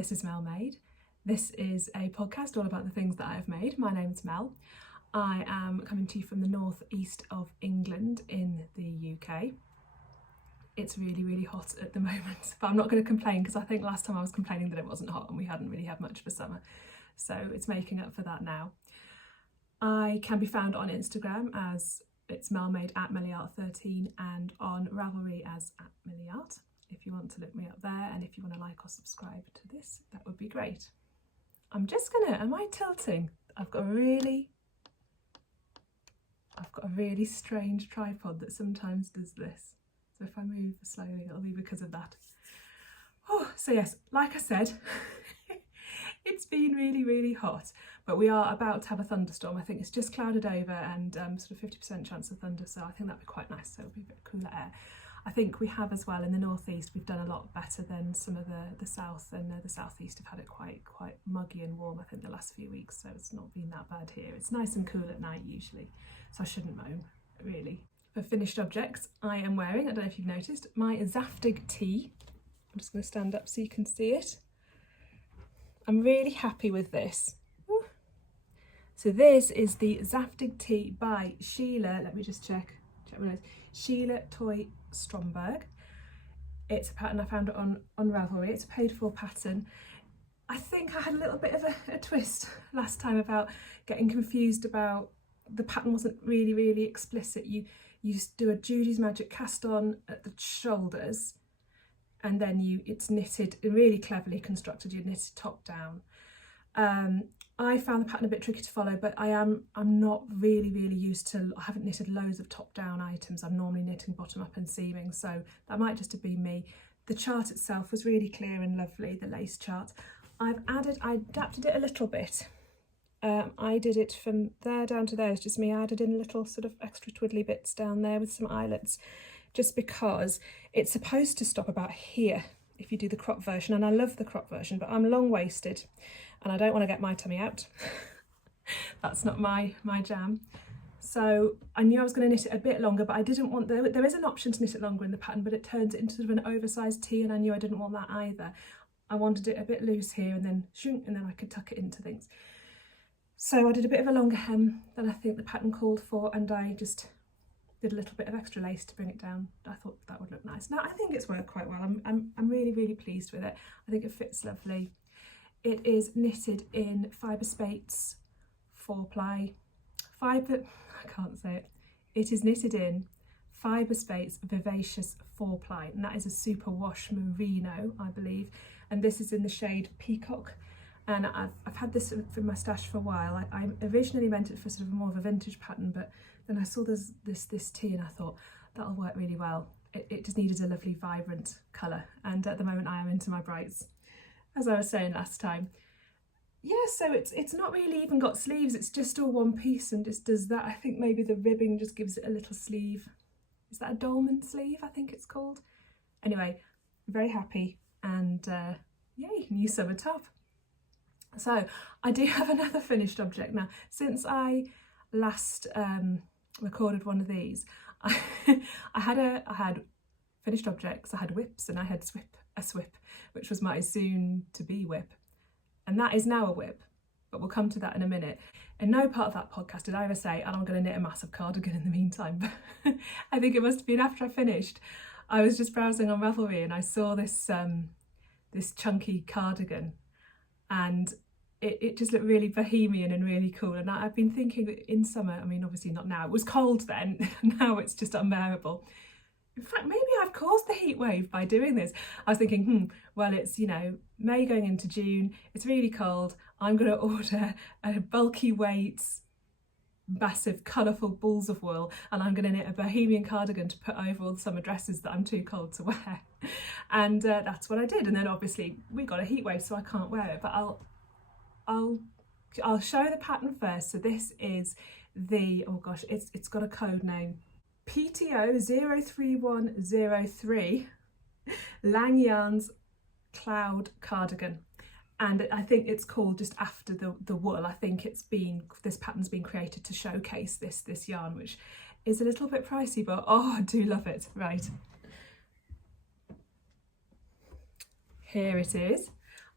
This is MelMade. This is a podcast all about the things that I have made. My name's Mel. I am coming to you from the northeast of England in the UK. It's really, really hot at the moment, but I'm not going to complain because I think last time I was complaining that it wasn't hot and we hadn't really had much for summer. So it's making up for that now. I can be found on Instagram as it's MelMade at MellyArt13 and on Ravelry as at MellyArt. If you want to look me up there and if you want to like or subscribe to this, that would be great. I'm just gonna, am I tilting? I've got a really strange tripod that sometimes does this. So if I move slowly, it'll be because of that. Oh, so yes, like I said, it's been really, really hot, but we are about to have a thunderstorm. I think it's just clouded over and sort of 50% chance of thunder, so I think that'd be quite nice. So it'll be a bit cooler air. I think we have as well in the northeast, we've done a lot better than some of the south, and the southeast have had it quite muggy and warm, I think, the last few weeks, so it's not been that bad here. It's nice and cool at night usually, so I shouldn't moan, really. For finished objects, I am wearing, I don't know if you've noticed, my Zaftig tee. I'm just going to stand up so you can see it. I'm really happy with this. Ooh. So this is the Zaftig tee by Sheila, let me just check my notes, Sheila Toy Stromberg. It's a pattern I found it on Ravelry. It's a paid for pattern. I think I had a little bit of a twist last time about getting confused about the pattern wasn't really explicit. You do a Judy's Magic cast on at the shoulders and then it's knitted, really cleverly constructed, you knitted top down. I found the pattern a bit tricky to follow, but I'm not really used to, I haven't knitted loads of top down items. I'm normally knitting bottom up and seaming, so that might just have been me. The chart itself was really clear and lovely, the lace chart. I adapted it a little bit. I did it from there down to there, it's just me. I added in little sort of extra twiddly bits down there with some eyelets, just because it's supposed to stop about here if you do the crop version, and I love the crop version, but I'm long waisted and I don't want to get my tummy out. That's not my jam. So I knew I was going to knit it a bit longer, but I didn't want, there is an option to knit it longer in the pattern, but it turns it into sort of an oversized tee, and I knew I didn't want that either. I wanted it a bit loose here and then shoom, and then I could tuck it into things. So I did a bit of a longer hem than I think the pattern called for, and I just did a little bit of extra lace to bring it down. I thought that would look nice. Now I think it's worked quite well. I'm really pleased with it. I think it fits lovely. It is knitted in Fibre Spates 4-ply. I can't say it. It is knitted in Fibre Spates Vivacious 4-ply, and that is a super wash merino, I believe. And this is in the shade Peacock. And I've had this in my stash for a while. I originally meant it for sort of more of a vintage pattern, but then I saw this tee and I thought that'll work really well. It just needed a lovely vibrant colour, and at the moment I am into my brights, as I was saying last time. Yeah, so it's not really even got sleeves, it's just all one piece and just does that. I think maybe the ribbing just gives it a little sleeve. Is that a dolman sleeve, I think it's called? Anyway, very happy, and yay, new summer top. So I do have another finished object now. Since I last recorded one of these, I had finished objects, I had whips, and I had a swip, which was my soon to be whip, and that is now a whip, but we'll come to that in a minute. In no part of that podcast did I ever say, and I'm going to knit a massive cardigan in the meantime, but I think it must have been after I finished. I was just browsing on Ravelry and I saw this this chunky cardigan, and it just looked really bohemian and really cool. And I've been thinking that in summer, I mean obviously not now, it was cold then, now it's just unbearable. In fact, maybe I've caused the heat wave by doing this. I was thinking, well, it's, you know, May going into June, it's really cold, I'm going to order a bulky weights, massive colourful balls of wool, and I'm going to knit a bohemian cardigan to put over all the summer dresses that I'm too cold to wear. And that's what I did. And then obviously we got a heat wave, so I can't wear it, but I'll show the pattern first. So this is the, oh gosh, it's got a code name, PTO 03103 Lanyon's Cloud Cardigan, and I think it's called just after the wool. I think this pattern's been created to showcase this yarn, which is a little bit pricey, but oh, I do love it. Right, here it is.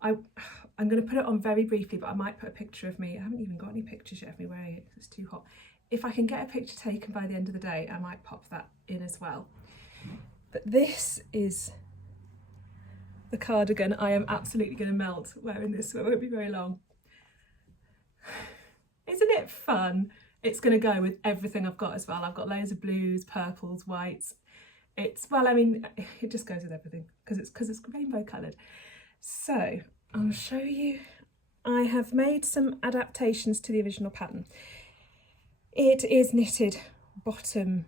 I'm going to put it on very briefly, but I might put a picture of me. I haven't even got any pictures yet of me wearing it because it's too hot. If I can get a picture taken by the end of the day, I might pop that in as well. But this is the cardigan. I am absolutely going to melt wearing this, so it won't be very long. Isn't it fun? It's going to go with everything I've got as well. I've got loads of blues, purples, whites. Well, I mean, it just goes with everything because it's rainbow coloured. So I'll show you. I have made some adaptations to the original pattern. It is knitted bottom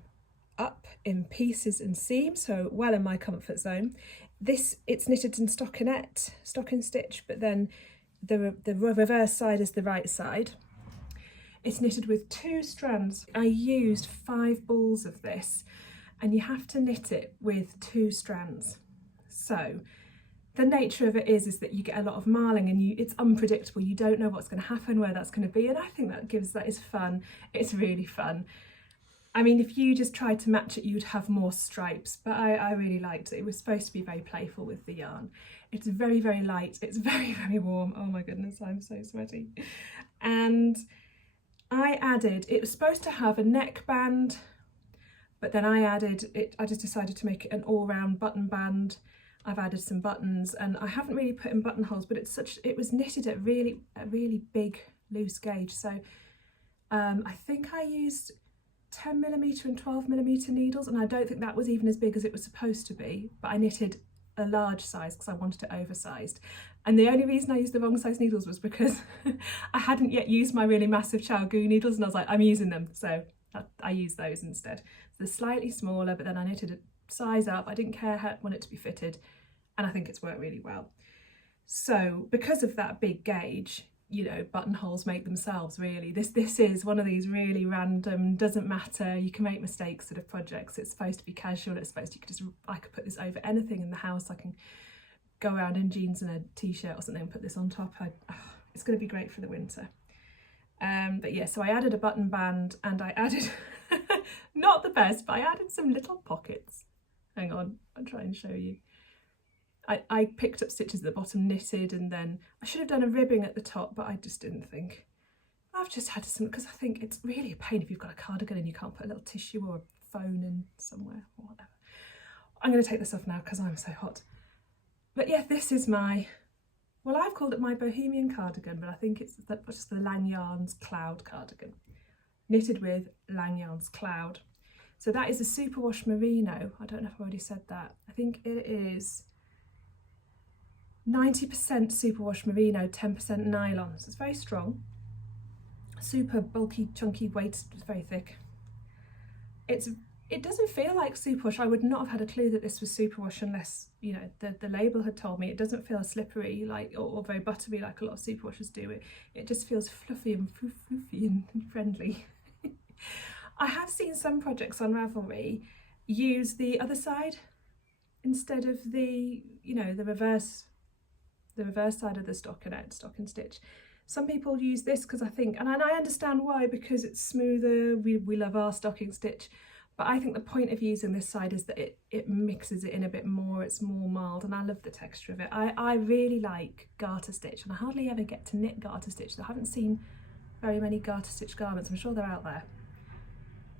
up in pieces and seams, so well in my comfort zone. It's knitted in stocking stitch, but then the reverse side is the right side. It's knitted with 2 strands. I used 5 balls of this, and you have to knit it with 2 strands. So the nature of it is that you get a lot of marling, and it's unpredictable. You don't know what's going to happen, where that's going to be, and I think that is fun. It's really fun. I mean, if you just tried to match it, you'd have more stripes, but I really liked it. It was supposed to be very playful with the yarn. It's very, very light. It's very, very warm. Oh my goodness, I'm so sweaty. And it was supposed to have a neckband, but then I just decided to make it an all-round button band. I've added some buttons, and I haven't really put in buttonholes, but it was knitted at a really big loose gauge. So I think I used 10mm and 12mm needles, and I don't think that was even as big as it was supposed to be, but I knitted a large size because I wanted it oversized. And the only reason I used the wrong size needles was because I hadn't yet used my really massive Chow-Goo needles, and I was like, I'm using them, so I used those instead. So they're slightly smaller, but then I knitted a size up. I didn't care how I want it to be fitted, and I think it's worked really well. So because of that big gauge, you know, buttonholes make themselves really. This is one of these really random, doesn't matter, you can make mistakes sort of projects. It's supposed to be casual, I could put this over anything in the house. I can go around in jeans and a t-shirt or something and put this on top. It's going to be great for the winter. But yeah, so I added a button band, and I added, not the best, but I added some little pockets. Hang on, I'll try and show you. I picked up stitches at the bottom, knitted, and then I should have done a ribbing at the top, but I just didn't think. I've just had some, because I think it's really a pain if you've got a cardigan and you can't put a little tissue or a phone in somewhere or whatever. I'm going to take this off now because I'm so hot. But yeah, this is well, I've called it my Bohemian cardigan, but I think it's just the Lanyon's Cloud cardigan, knitted with Lanyon's Cloud. So that is a superwash merino. I don't know if I already said that. I think it is 90% superwash merino, 10% nylon. So it's very strong, super bulky, chunky weight, it's very thick. It doesn't feel like superwash. I would not have had a clue that this was superwash unless, you know, the label had told me. It doesn't feel slippery or very buttery like a lot of superwashes do. It just feels fluffy and floofy and friendly. I have seen some projects on Ravelry use the other side instead of the, you know, the reverse side of the stocking stitch. Some people use this because I think, and I understand why, because it's smoother. We love our stocking stitch, but I think the point of using this side is that it mixes it in a bit more. It's more mild, and I love the texture of it. I really like garter stitch, and I hardly ever get to knit garter stitch. I haven't seen very many garter stitch garments. I'm sure they're out there,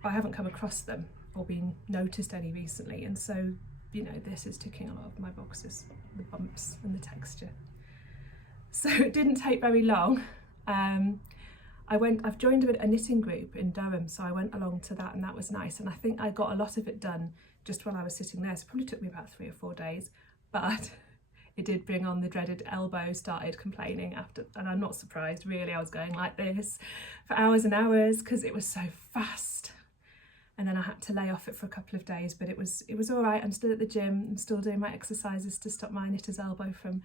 but I haven't come across them or been noticed any recently, and so, you know, this is ticking a lot of my boxes, the bumps and the texture. So it didn't take very long. I've joined a knitting group in Durham, so I went along to that, and that was nice. And I think I got a lot of it done just while I was sitting there. So it probably took me about 3 or 4 days, but it did bring on the dreaded elbow, started complaining after, and I'm not surprised really. I was going like this for hours and hours because it was so fast. And then I had to lay off it for a couple of days, but it was all right. I'm still at the gym. I'm still doing my exercises to stop my knitter's elbow from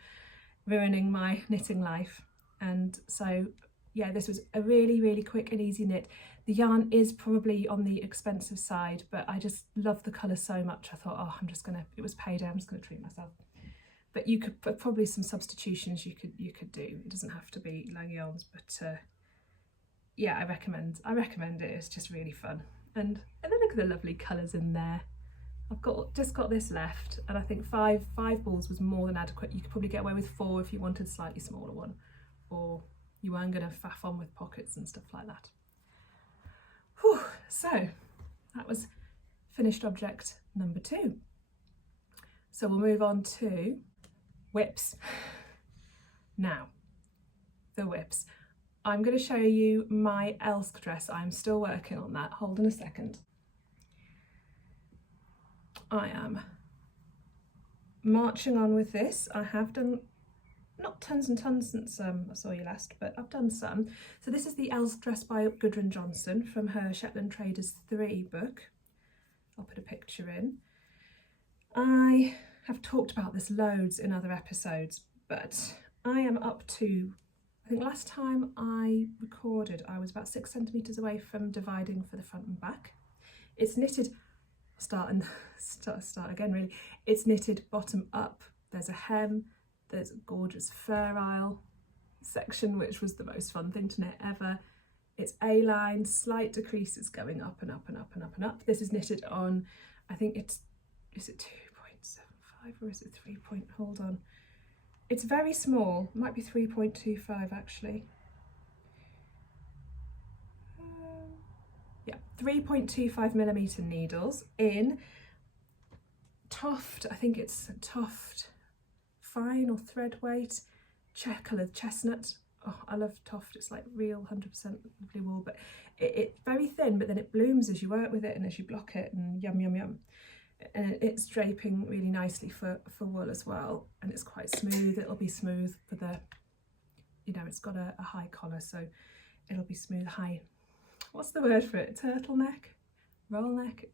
ruining my knitting life. And so yeah, this was a really, really quick and easy knit. The yarn is probably on the expensive side, but I just love the colour so much. I thought, oh, it was payday, I'm just gonna treat myself. But you could put probably some substitutions you could do. It doesn't have to be Lanyons, but yeah, I recommend it. It's just really fun. And then look at the lovely colours in there. just got this left, and I think five balls was more than adequate. You could probably get away with 4 if you wanted a slightly smaller one, or you weren't going to faff on with pockets and stuff like that. Whew, so that was finished object number 2. So we'll move on to whips. Now, the whips. I'm going to show you my Elsk dress. I'm still working on that. Hold on a second. I am marching on with this. I have done not tons and tons since I saw you last, but I've done some. So this is the Elsk dress by Gudrun Johnson from her Shetland Traders 3 book. I'll put a picture in. I have talked about this loads in other episodes, but I am up to, I think last time I recorded I was about 6 centimetres away from dividing for the front and back. It's knitted, start again really, it's knitted bottom up. There's a hem, there's a gorgeous ferrule section, which was the most fun thing to knit ever. It's A-line, slight decreases going up and up and up and up and up. This is knitted on, I think is it 2.75 or is it 3 point, hold on. It's very small, it might be 3.25 actually. Yeah, 3.25mm needles in Toft, I think it's Toft fine or thread weight, coloured chestnut. Oh, I love Toft, it's like real 100% lovely wool, but it's very thin, but then it blooms as you work with it and as you block it, and yum yum yum. And it's draping really nicely for wool as well, and it's quite smooth. It'll be smooth for the, you know, it's got a high collar, so it'll be smooth, high, what's the word for it, turtleneck, roll neck.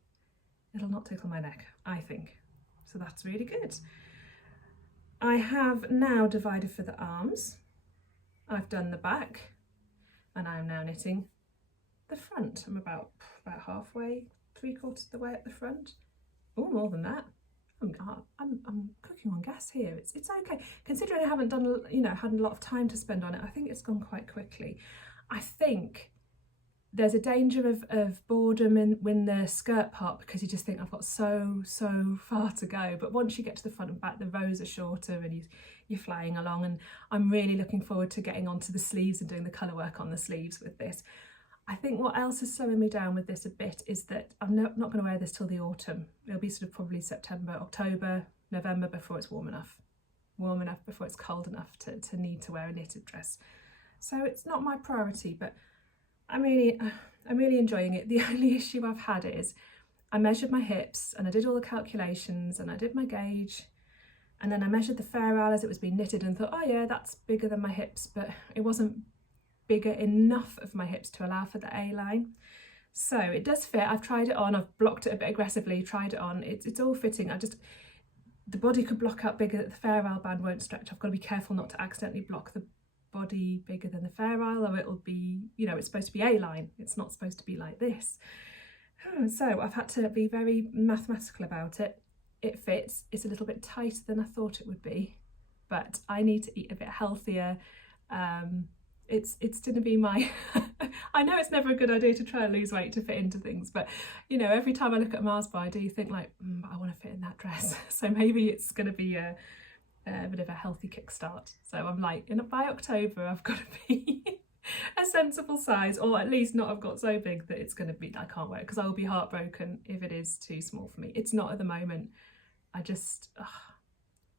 It'll not tickle my neck, I think, so that's really good. I have now divided for the arms. I've done the back, and I am now knitting the front. I'm about halfway, 3/4 of the way up the front. Oh, more than that. I'm cooking on gas here. It's okay. Considering I haven't done, you know, had a lot of time to spend on it, I think it's gone quite quickly. I think there's a danger of boredom in the skirt part, because you just think I've got so far to go. But once you get to the front and back, the rows are shorter and you're flying along, and I'm really looking forward to getting onto the sleeves and doing the colour work on the sleeves with this. I think what else is slowing me down with this a bit is that I'm not going to wear this till the autumn. It'll be sort of probably September, October, November before it's warm enough before it's cold enough to need to wear a knitted dress. So it's not my priority, but I'm really enjoying it. The only issue I've had is I measured my hips and I did all the calculations and I did my gauge, and then I measured the ferrule as it was being knitted and thought, oh yeah, that's bigger than my hips, but it wasn't bigger enough of my hips to allow for the A-line. So it does fit. I've tried it on, I've blocked it a bit aggressively, tried it on, it's all fitting. The body could block out bigger, the ferrule band won't stretch. I've got to be careful not to accidentally block the body bigger than the ferrule, or it'll be, you know, it's supposed to be A-line, it's not supposed to be like this. So I've had to be very mathematical about it. It fits. It's a little bit tighter than I thought it would be, but I need to eat a bit healthier. It's going to be my I know it's never a good idea to try and lose weight to fit into things, but you know, every time I look at a Mars bar I do think like, I want to fit in that dress. So maybe it's going to be a bit of a healthy kickstart. So I'm like, by October I've got to be a sensible size, or at least not have got so big that it's going to be, I can't wear it, because I will be heartbroken if it is too small for me. It's not at the moment. I just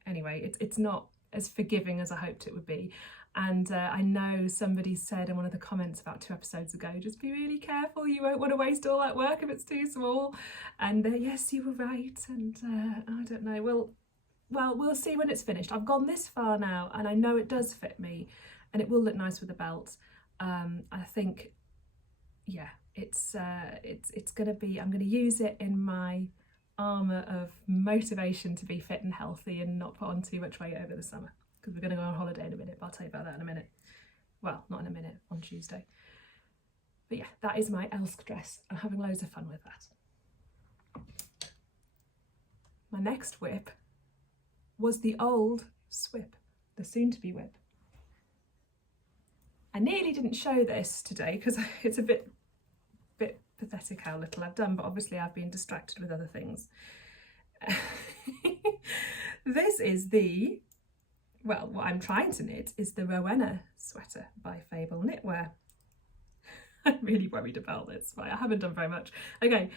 anyway, it's not as forgiving as I hoped it would be. And I know somebody said in one of the comments about 2 episodes ago, just be really careful, you won't want to waste all that work if it's too small. And yes, you were right. And I don't know, well, we'll see when it's finished. I've gone this far now and I know it does fit me and it will look nice with the belt. I think, yeah, it's going to be, I'm going to use it in my armour of motivation to be fit and healthy and not put on too much weight over the summer. Because we're going to go on holiday in a minute, but I'll tell you about that in a minute. Well, not in a minute, on Tuesday. But yeah, that is my Elsk dress. I'm having loads of fun with that. My next whip was the old Swip, the soon-to-be whip. I nearly didn't show this today because it's a bit pathetic how little I've done, but obviously I've been distracted with other things. This is the, well, what I'm trying to knit is the Rowena sweater by Fable Knitwear. I'm really worried about this, but I haven't done very much. Okay,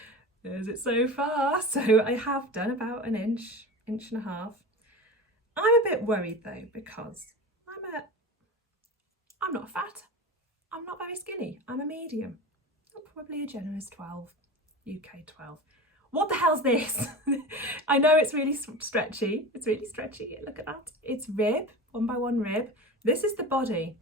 there's it so far. So I have done about an inch and a half. I'm a bit worried though, because I'm not fat. I'm not very skinny. I'm a medium. I'm probably a generous 12, UK 12. What the hell's this? I know it's really stretchy. It's really stretchy. Look at that. It's rib, 1 by 1 rib. This is the body.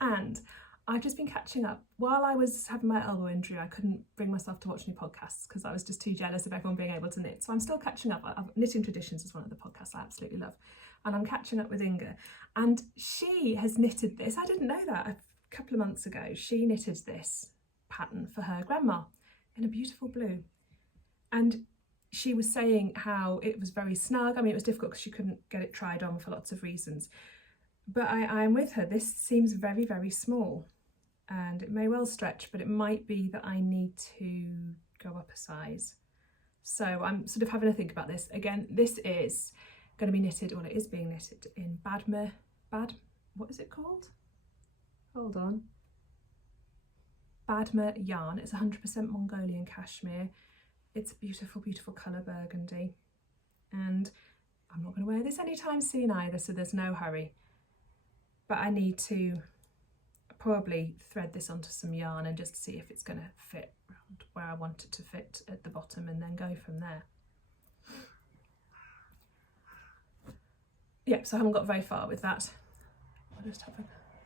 And I've just been catching up. While I was having my elbow injury, I couldn't bring myself to watch any podcasts because I was just too jealous of everyone being able to knit. So I'm still catching up. Knitting Traditions is one of the podcasts I absolutely love. And I'm catching up with Inga. And she has knitted this. I didn't know that. A couple of months ago, she knitted this pattern for her grandma in a beautiful blue. And she was saying how it was very snug. I mean, it was difficult because she couldn't get it tried on for lots of reasons. But I'm with her. This seems very, very small. And it may well stretch, but it might be that I need to go up a size. So I'm sort of having a think about this. Again, this is going to be knitted, well, it is being knitted in what is it called? Hold on. Badmer yarn. It's 100% Mongolian cashmere. It's a beautiful, beautiful colour, burgundy. And I'm not going to wear this anytime soon either, so there's no hurry. But I need to probably thread this onto some yarn and just see if it's going to fit around where I want it to fit at the bottom, and then go from there. Yeah, so I haven't got very far with that. I'll just have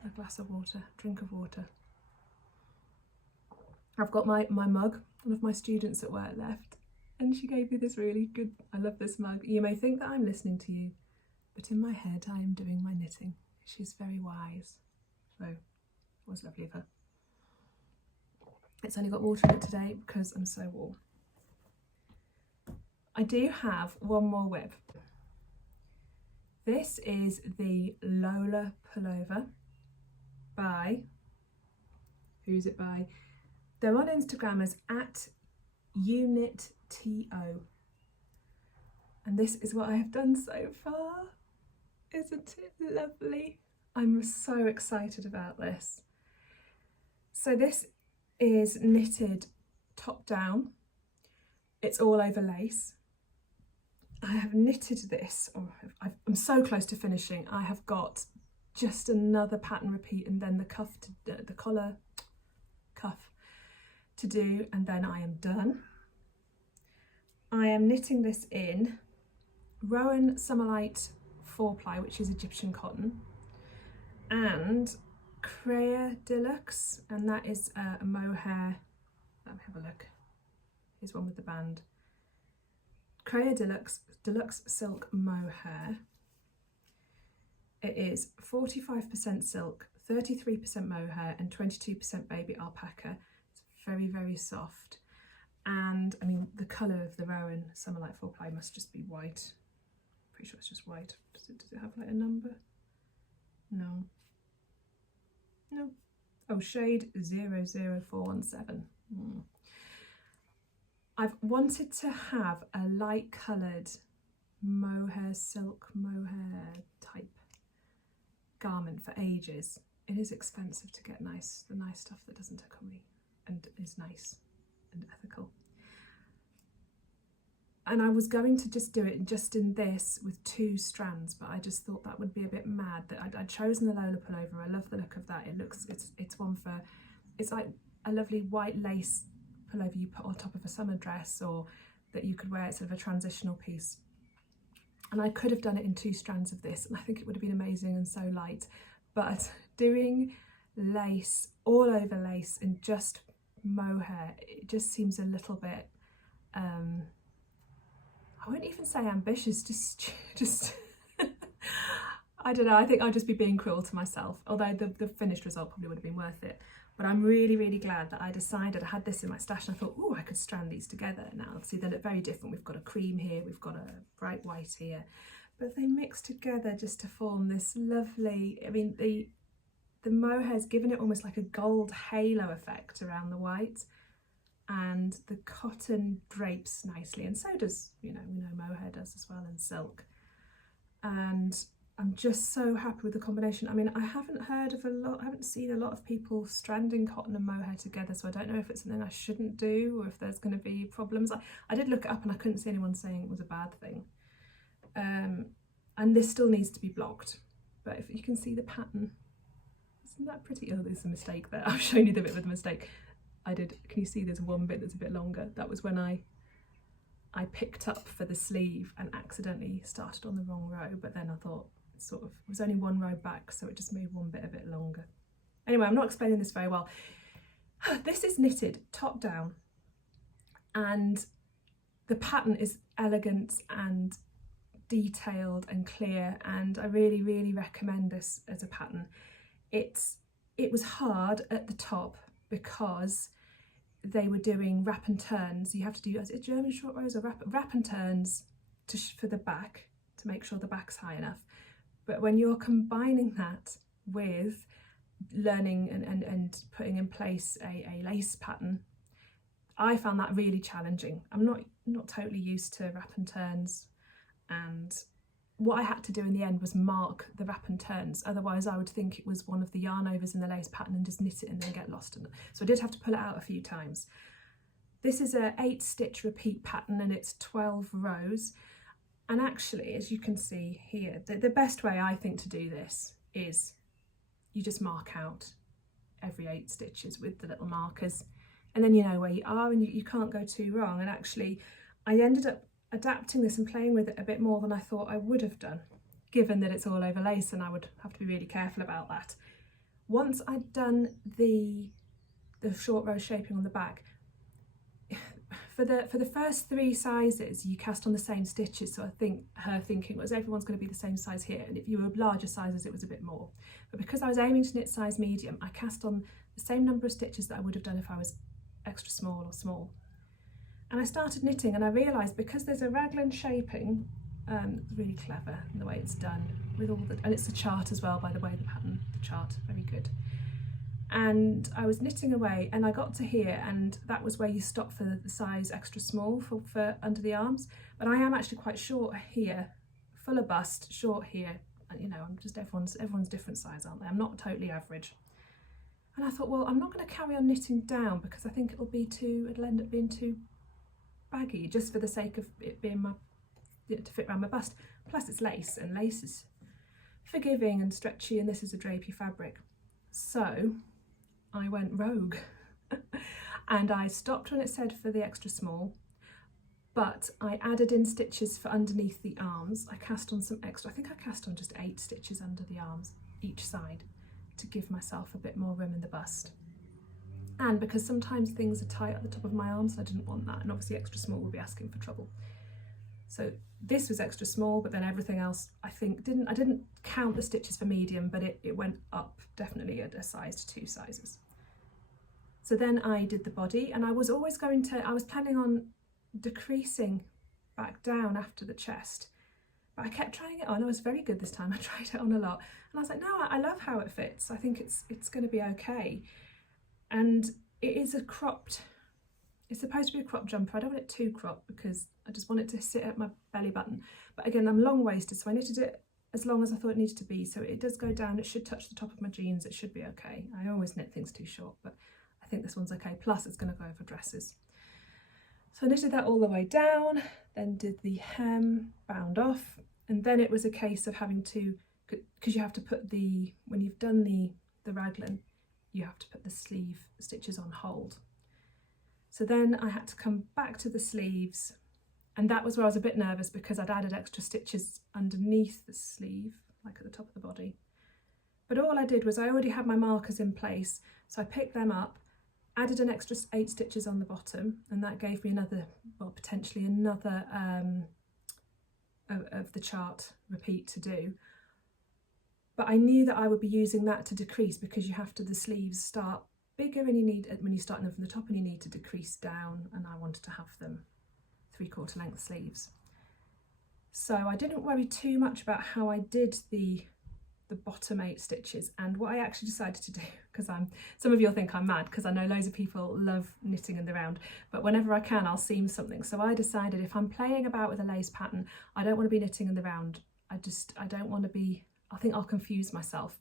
a glass of water, drink of water. I've got my mug. One of my students at work left, and she gave me this really good, I love this mug. You may think that I'm listening to you, but in my head I am doing my knitting. She's very wise, so it was lovely of her. It's only got water in it today because I'm so warm. I do have one more whip. This is the Lola pullover by, who's it by? They're on Instagram as @UKnitTO. And this is what I have done so far. Isn't it lovely? I'm so excited about this. So this is knitted top down. It's all over lace. I have knitted this, I'm so close to finishing. I have got just another pattern repeat and then the cuff, the collar cuff to do, and then I am done. I am knitting this in Rowan Summerlight 4-ply, which is Egyptian cotton, and Creya Deluxe, and that is a mohair. Let me have a look. Here's one with the band. Creya Deluxe Silk Mohair. It is 45% silk, 33% mohair, and 22% baby alpaca. It's very, very soft. And I mean, the colour of the Rowan Summerlight 4-ply must just be white. Pretty sure it's just white. Does it have like a number? No. No. Oh, shade 00417. I've wanted to have a light coloured mohair, silk mohair type garment for ages. It is expensive to get the nice stuff that doesn't tickle me and is nice and ethical. And I was going to just do it just in this with 2 strands, but I just thought that would be a bit mad. That I'd chosen the Lola pullover. I love the look of that. It looks, it's one for, it's like a lovely white lace pullover you put on top of a summer dress, or that you could wear. It's sort of a transitional piece. And I could have done it in 2 strands of this, and I think it would have been amazing and so light. But doing lace, all over lace, and just mohair, it just seems a little bit, I won't even say ambitious, just I don't know, I think I'll just be being cruel to myself, although the finished result probably would have been worth it. But I'm really, really glad that I decided, I had this in my stash and I thought, oh, I could strand these together. Now, obviously they look very different. We've got a cream here, we've got a bright white here, but they mix together just to form this lovely, I mean, the mohair's given it almost like a gold halo effect around the white. and the cotton drapes nicely, and so does, you know, we know mohair does as well, and silk. And I'm just so happy with the combination. I mean, I haven't seen a lot of people stranding cotton and mohair together, so I don't know if it's something I shouldn't do or if there's going to be problems. I did look it up and I couldn't see anyone saying it was a bad thing. And this still needs to be blocked, but if you can see the pattern, isn't that pretty? Oh, there's a mistake there. I've shown you the bit with the mistake. Can you see there's one bit that's a bit longer? That was when I picked up for the sleeve and accidentally started on the wrong row, but then I thought it was only one row back, so it just made one bit a bit longer. Anyway, I'm not explaining this very well. This is knitted top down, and the pattern is elegant and detailed and clear, and I really, really recommend this as a pattern. It was hard at the top because they were doing wrap and turns. You have to do, is it German short rows or wrap and turns for the back to make sure the back's high enough. But when you're combining that with learning and putting in place a lace pattern, I found that really challenging. I'm not totally used to wrap and turns, and what I had to do in the end was mark the wrap and turns, otherwise I would think it was one of the yarn overs in the lace pattern and just knit it and then get lost in it. So I did have to pull it out a few times. This is a 8-stitch repeat pattern and it's 12 rows. And actually, as you can see here, the best way I think to do this is you just mark out every 8 stitches with the little markers, and then you know where you are and you can't go too wrong. And actually I ended up adapting this and playing with it a bit more than I thought I would have done, given that it's all over lace and I would have to be really careful about that. Once I'd done the short row shaping on the back, for the first 3 sizes you cast on the same stitches, so I think her thinking was everyone's going to be the same size here, and if you were larger sizes it was a bit more. But because I was aiming to knit size medium, I cast on the same number of stitches that I would have done if I was extra small or small. And I started knitting and I realised, because there's a raglan shaping, really clever in the way it's done with all the, and it's a chart as well, by the way, the pattern, the chart, very good. And I was knitting away and I got to here, and that was where you stop for the size extra small for under the arms. But I am actually quite short here, fuller bust, short here, and you know, I'm just everyone's different size, aren't they? I'm not totally average. And I thought, well, I'm not going to carry on knitting down because I think it'll end up being too baggy, just for the sake of it being to fit around my bust. Plus it's lace, and lace is forgiving and stretchy, and this is a drapey fabric. So I went rogue and I stopped when it said for the extra small, but I added in stitches for underneath the arms. I cast on some extra, I think I cast on just 8 stitches under the arms each side to give myself a bit more room in the bust. And because sometimes things are tight at the top of my arms, I didn't want that, and obviously extra small would be asking for trouble. So this was extra small, but then everything else I think I didn't count the stitches for medium, but it went up definitely at a size to 2 sizes. So then I did the body, and I was planning on decreasing back down after the chest, but I kept trying it on. I was very good this time. I tried it on a lot and I was like, no, I love how it fits. I think it's going to be okay. And it is it's supposed to be a crop jumper. I don't want it too cropped because I just want it to sit at my belly button. But again, I'm long waisted, so I knitted it as long as I thought it needed to be. So it does go down, it should touch the top of my jeans, it should be okay. I always knit things too short, but I think this one's okay. Plus it's going to go over dresses. So I knitted that all the way down, then did the hem, bound off, and then it was a case of having to, because you have to put when you've done the raglan, you have to put the sleeve stitches on hold. So then I had to come back to the sleeves, and that was where I was a bit nervous because I'd added extra stitches underneath the sleeve, like at the top of the body. But all I did was I already had my markers in place, so I picked them up, added an extra 8 stitches on the bottom, and that gave me potentially another of the chart repeat to do. But I knew that I would be using that to decrease, because the sleeves start bigger and when you start them from the top, and you need to decrease down, and I wanted to have them 3/4 length sleeves. So I didn't worry too much about how I did the the bottom 8 stitches. And what I actually decided to do, because some of you'll think I'm mad because I know loads of people love knitting in the round, but whenever I can I'll seam something. So I decided if I'm playing about with a lace pattern, I don't want to be knitting in the round. I don't want to be, I think I'll confuse myself.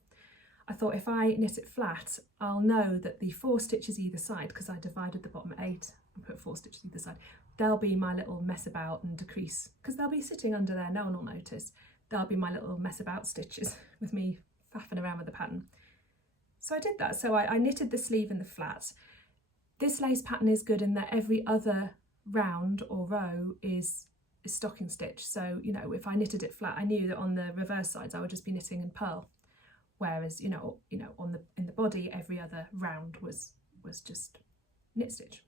I thought if I knit it flat, I'll know that the 4 stitches either side, because I divided the bottom 8 and put 4 stitches either side, they'll be my little mess about and decrease, because they'll be sitting under there, no one will notice. They'll be my little mess about stitches with me faffing around with the pattern. So I did that. So I knitted the sleeve and the flat. This lace pattern is good in that every other round or row is stocking stitch. So, you know, if I knitted it flat, I knew that on the reverse sides I would just be knitting in purl. Whereas, in the body, every other round was just knit stitch.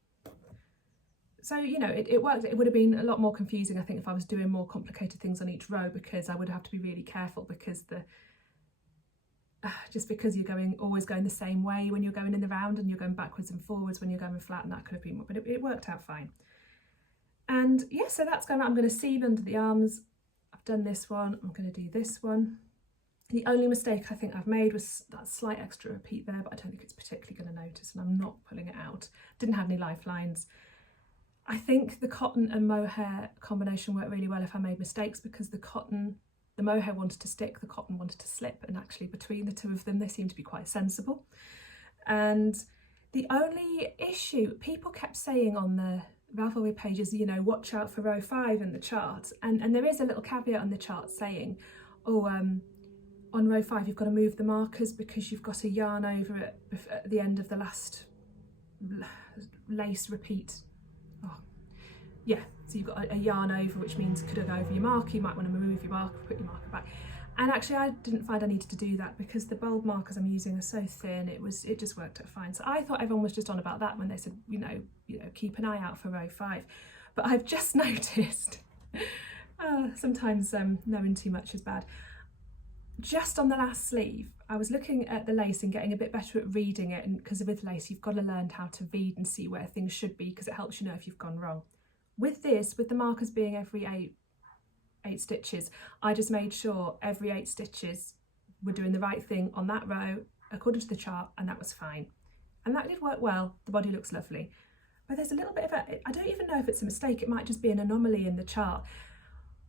So, it worked. It would have been a lot more confusing, I think, if I was doing more complicated things on each row, because I would have to be really careful, because just because you're always going the same way when you're going in the round, and you're going backwards and forwards when you're going flat, and that could have been more, but it worked out fine. And yeah, so that's going on. I'm going to seam under the arms. I've done this one. I'm going to do this one. The only mistake I think I've made was that slight extra repeat there, but I don't think it's particularly going to notice, and I'm not pulling it out. Didn't have any lifelines. I think the cotton and mohair combination worked really well if I made mistakes, because the mohair wanted to stick, the cotton wanted to slip, and actually between the two of them they seem to be quite sensible. And the only issue, people kept saying on the Ravelry pages, watch out for row 5 in the chart, and there is a little caveat on the chart saying, on row 5 you've got to move the markers because you've got a yarn over it at the end of the last lace repeat. Yeah, so you've got a yarn over, which means could it go over your marker, you might want to remove your marker, put your marker back. And actually I didn't find I needed to do that, because the bulb markers I'm using are so thin, it just worked out fine. So I thought everyone was just on about that when they said, keep an eye out for row 5. But I've just noticed, sometimes knowing too much is bad. Just on the last sleeve, I was looking at the lace and getting a bit better at reading it, and because with lace you've got to learn how to read and see where things should be, because it helps you know if you've gone wrong. With the markers being every eight stitches, I just made sure every 8 stitches were doing the right thing on that row according to the chart, and that was fine. And that did work well. The body looks lovely. But there's a little bit of I don't even know if it's a mistake, it might just be an anomaly in the chart,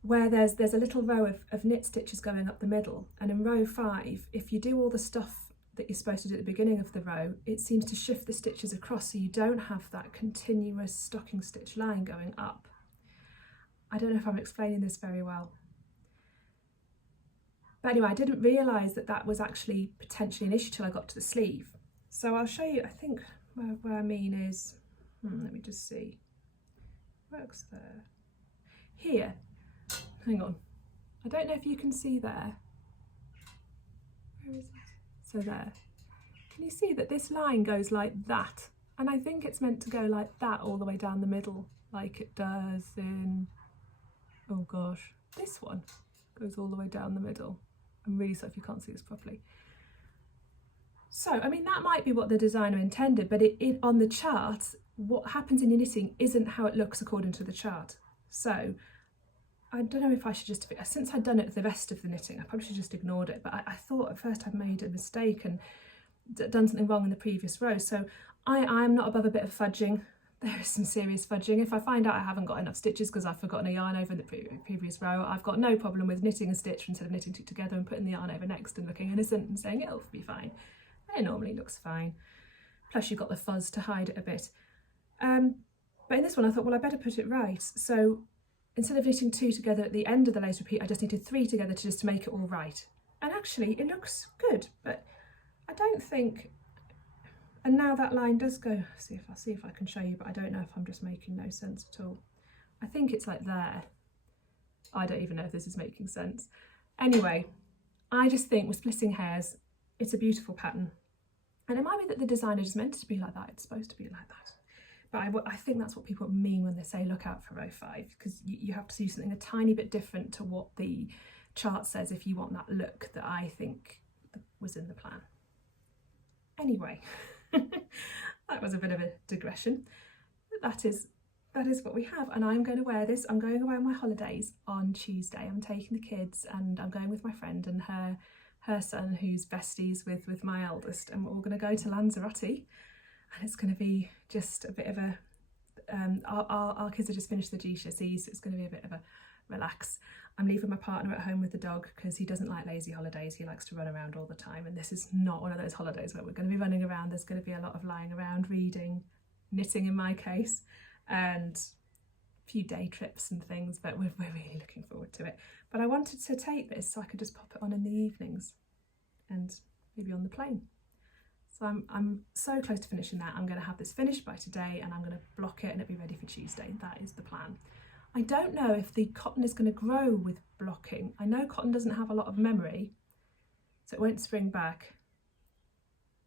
where there's a little row of knit stitches going up the middle, and in row 5, if you do all the stuff that you're supposed to do at the beginning of the row, it seems to shift the stitches across, so you don't have that continuous stocking stitch line going up. I don't know if I'm explaining this very well. But anyway, I didn't realise that was actually potentially an issue till I got to the sleeve. So I'll show you, I think where I mean is, let me just see, works there. Here, hang on, I don't know if you can see there. Where is it? So there, can you see that this line goes like that? And I think it's meant to go like that all the way down the middle, like it does in, oh gosh, this one goes all the way down the middle. I'm really sorry if you can't see this properly. So, I mean, that might be what the designer intended, but it on the chart, what happens in your knitting isn't how it looks according to the chart. So, I don't know if I should just, since I'd done it with the rest of the knitting, I probably should just ignored it, but I thought at first I'd made a mistake and done something wrong in the previous row. So I'm not above a bit of fudging. There is some serious fudging. If I find out I haven't got enough stitches because I've forgotten a yarn over in the previous row, I've got no problem with knitting a stitch instead of knitting two together and putting the yarn over next and looking innocent and saying it'll be fine. It normally looks fine. Plus you've got the fuzz to hide it a bit. But in this one I thought, well, I better put it right. So instead of knitting 2 together at the end of the lace repeat, I just knitted 3 together to make it all right. And actually it looks good, but I don't think, and now that line does go, I'll see if I can show you, but I don't know if I'm just making no sense at all. I think it's like there. I don't even know if this is making sense. Anyway, I just think with splitting hairs, it's a beautiful pattern. And it might be that the designer just meant it to be like that, it's supposed to be like that. But I think that's what people mean when they say look out for row 5, because you have to do something a tiny bit different to what the chart says if you want that look that I think was in the plan. Anyway, that was a bit of a digression. That is what we have, and I'm going to wear this. I'm going away on my holidays on Tuesday. I'm taking the kids and I'm going with my friend and her her son, who's besties with my eldest, and we're all going to go to Lanzarote, and it's going to be just a bit of a our kids have just finished the GCSEs, so it's going to be a bit of a relax. I'm leaving my partner at home with the dog because he doesn't like lazy holidays. He likes to run around all the time, and this is not one of those holidays where we're going to be running around. There's going to be a lot of lying around, reading, knitting in my case, and a few day trips and things, but we're really looking forward to it. But I wanted to take this so I could just pop it on in the evenings and maybe on the plane. So I'm so close to finishing that. I'm going to have this finished by today, and I'm going to block it and it'll be ready for Tuesday. That is the plan. I don't know if the cotton is going to grow with blocking. I know cotton doesn't have a lot of memory, so it won't spring back.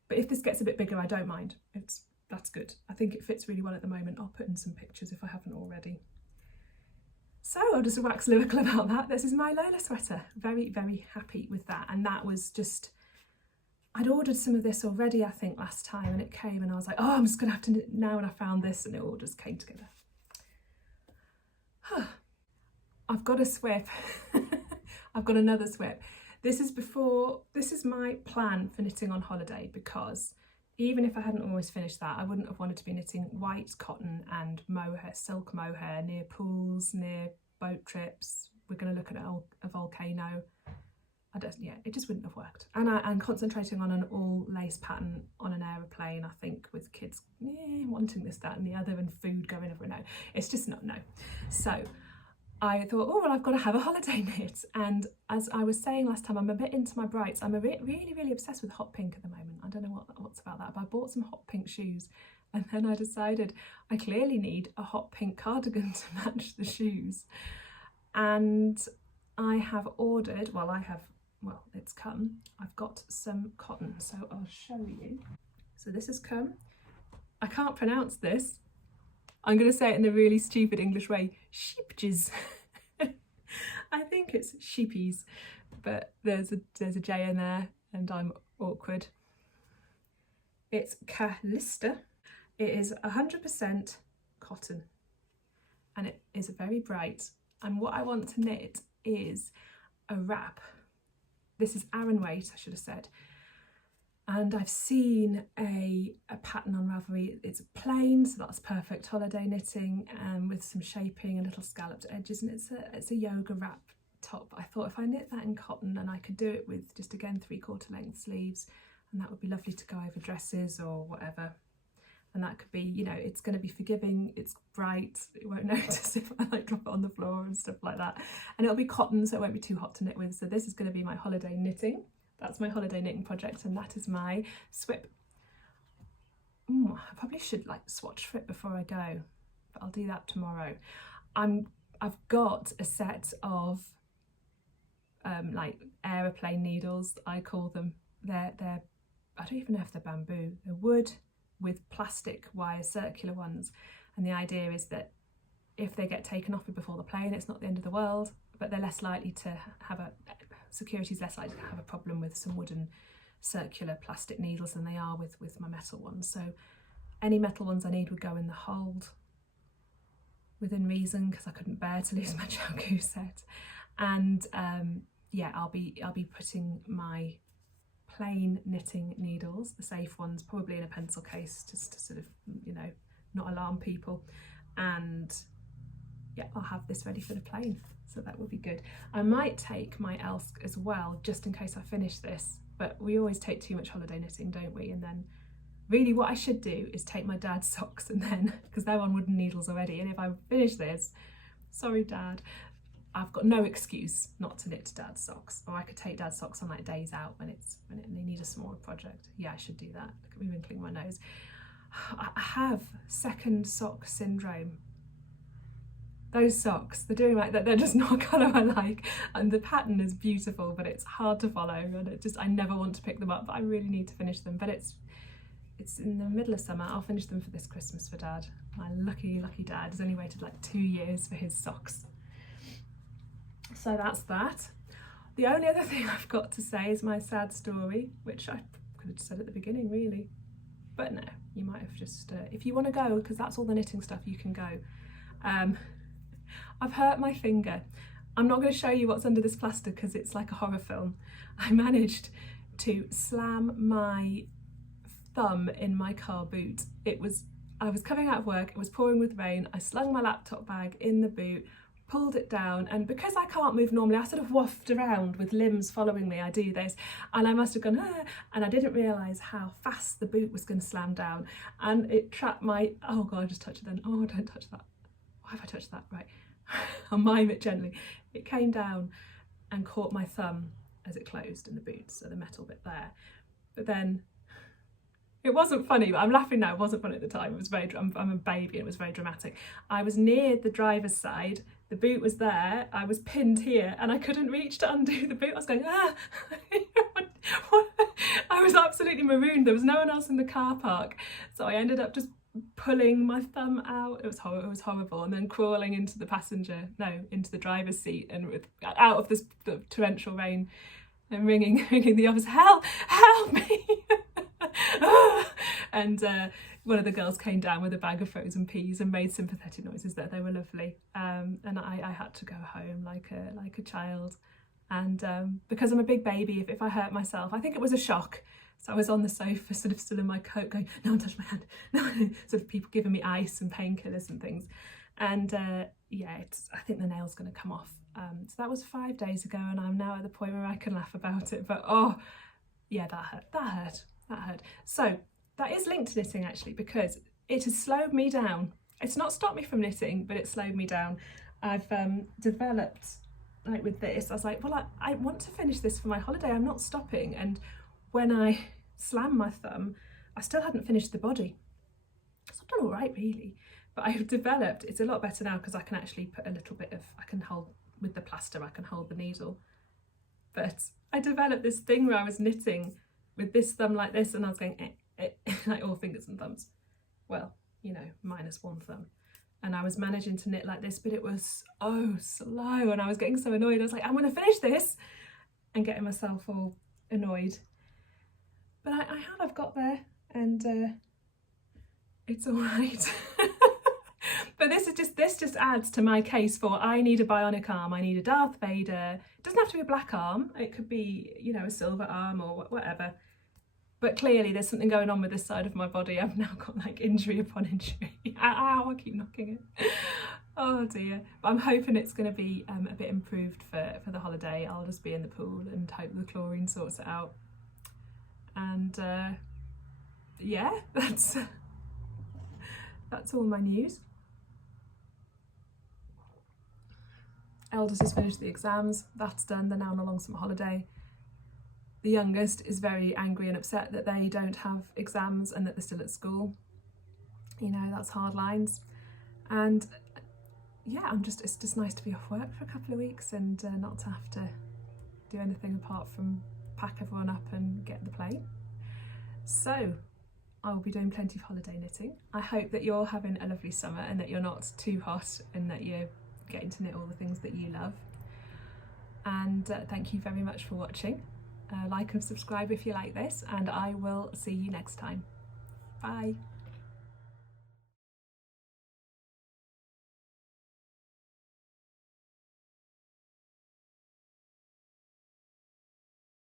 But if this gets a bit bigger, I don't mind. That's good. I think it fits really well at the moment. I'll put in some pictures if I haven't already. So I'll just wax lyrical about that. This is my Lola sweater. Very, very happy with that. And that was just, I'd ordered some of this already, I think, last time, and it came and I was like, oh, I'm just gonna have to knit now, and I found this and it all just came together. I've got a swip. I've got another swip. This is my plan for knitting on holiday, because even if I hadn't always finished that, I wouldn't have wanted to be knitting white cotton and mohair, silk mohair, near pools, near boat trips. We're going to look at a volcano. It just wouldn't have worked. And concentrating on an all lace pattern on an aeroplane, I think, with kids wanting this, that and the other, and food going over, no, it's just not, no. So I thought, oh, well, I've got to have a holiday knit. And as I was saying last time, I'm a bit into my brights. I'm really, really obsessed with hot pink at the moment. I don't know what's about that, but I bought some hot pink shoes, and then I decided I clearly need a hot pink cardigan to match the shoes. And I have ordered, it's come. I've got some cotton, so I'll show you. So this has come. I can't pronounce this. I'm going to say it in a really stupid English way. Sheepjes. I think it's sheepies, but there's a J in there and I'm awkward. It's Calista. It is 100% cotton, and it is very bright. And what I want to knit is a wrap. This is Aran weight, I should have said. And I've seen a pattern on Ravelry. It's plain, so that's perfect holiday knitting, with some shaping and little scalloped edges, and it's a yoga wrap top. I thought if I knit that in cotton, and I could do it with just, again, 3/4 length sleeves, and that would be lovely to go over dresses or whatever. And that could be, you know, it's going to be forgiving, it's bright, it won't notice if I like drop it on the floor and stuff like that. And it'll be cotton, so it won't be too hot to knit with. So this is going to be my holiday knitting. That's my holiday knitting project, and that is my swip. I probably should swatch for it before I go, but I'll do that tomorrow. I've got a set of aeroplane needles, I call them. They're I don't even know if they're bamboo. They're wood with plastic wire, circular ones, and the idea is that if they get taken off before the plane, it's not the end of the world, but they're less likely to have security's less likely to have a problem with some wooden circular plastic needles than they are with my metal ones. So any metal ones I need would go in the hold within reason, because I couldn't bear to lose my Chowku set. And I'll be putting my plain knitting needles, the safe ones, probably in a pencil case, just to sort of, you know, not alarm people. And I'll have this ready for the plane, so that would be good. I might take my Elsk as well, just in case I finish this, but we always take too much holiday knitting, don't we? And then really what I should do is take my dad's socks, and then, because they're on wooden needles already, and if I finish this, sorry Dad, I've got no excuse not to knit dad's socks. Or I could take dad's socks on days out when they need a smaller project. Yeah, I should do that. Look at me wrinkling my nose. I have second sock syndrome. Those socks, they're just not colour I like, and the pattern is beautiful, but it's hard to follow, and I never want to pick them up, but I really need to finish them. But it's in the middle of summer. I'll finish them for this Christmas for Dad. My lucky dad has only waited 2 years for his socks. So that's that. The only other thing I've got to say is my sad story, which I could have said at the beginning really, but no, you might have just, if you want to go, because that's all the knitting stuff, you can go. I've hurt my finger. I'm not going to show you what's under this plaster because it's like a horror film. I managed to slam my thumb in my car boot. I was coming out of work, it was pouring with rain, I slung my laptop bag in the boot, pulled it down, and because I can't move normally, I sort of waft around with limbs following me. I do this, and I must have gone, and I didn't realise how fast the boot was going to slam down, and it trapped my, oh god, I just touched it then, oh don't touch that, why have I touched that, right, I'll mime it gently. It came down and caught my thumb as it closed in the boot, so the metal bit there, but then it wasn't funny, but I'm laughing now. It wasn't funny at the time. It was very, I'm a baby and it was very dramatic. I was near the driver's side, the boot was there, I was pinned here and I couldn't reach to undo the boot. I was going, ah! I was absolutely marooned. There was no one else in the car park. So I ended up just pulling my thumb out. It was horrible. And then crawling into the driver's seat and out of the torrential rain and ringing the office, help me! And one of the girls came down with a bag of frozen peas and made sympathetic noises there. They were lovely, and I had to go home like a child. And because I'm a big baby, if I hurt myself, I think it was a shock. So I was on the sofa, sort of still in my coat, going, "No one touch my hand." No, sort of people giving me ice and painkillers and things. And yeah, I think the nail's going to come off. So that was 5 days ago, and I'm now at the point where I can laugh about it. But oh, yeah, that hurt. So that is linked to knitting actually, because it has slowed me down. It's not stopped me from knitting, but it slowed me down. I've developed, like with this, I was like, well, I want to finish this for my holiday. I'm not stopping. And when I slammed my thumb, I still hadn't finished the body. So I've done all right really, but I've developed, it's a lot better now because I can actually put a little bit of, I can hold with the plaster, I can hold the needle. But I developed this thing where I was knitting with this thumb like this, and I was going like all fingers and thumbs, well, you know, minus one thumb, and I was managing to knit like this, but it was so slow and I was getting so annoyed. I was like, I'm going to finish this, and getting myself all annoyed. But I've got there, and it's all right. But this just adds to my case for I need a bionic arm, I need a Darth Vader. It doesn't have to be a black arm, it could be, you know, a silver arm or whatever. But clearly there's something going on with this side of my body. I've now got like injury upon injury. Ow, I keep knocking it. Oh dear. But I'm hoping it's going to be a bit improved for the holiday. I'll just be in the pool and hope the chlorine sorts it out. And yeah, that's all my news. Eldest has finished the exams, that's done, they're now on a long summer holiday. The youngest is very angry and upset that they don't have exams and that they're still at school. You know, that's hard lines. And yeah, it's just nice to be off work for a couple of weeks and not to have to do anything apart from pack everyone up and get the plane. So I will be doing plenty of holiday knitting. I hope that you're having a lovely summer and that you're not too hot and that you're getting to knit all the things that you love. And thank you very much for watching. Like and subscribe if you like this, and I will see you next time. Bye.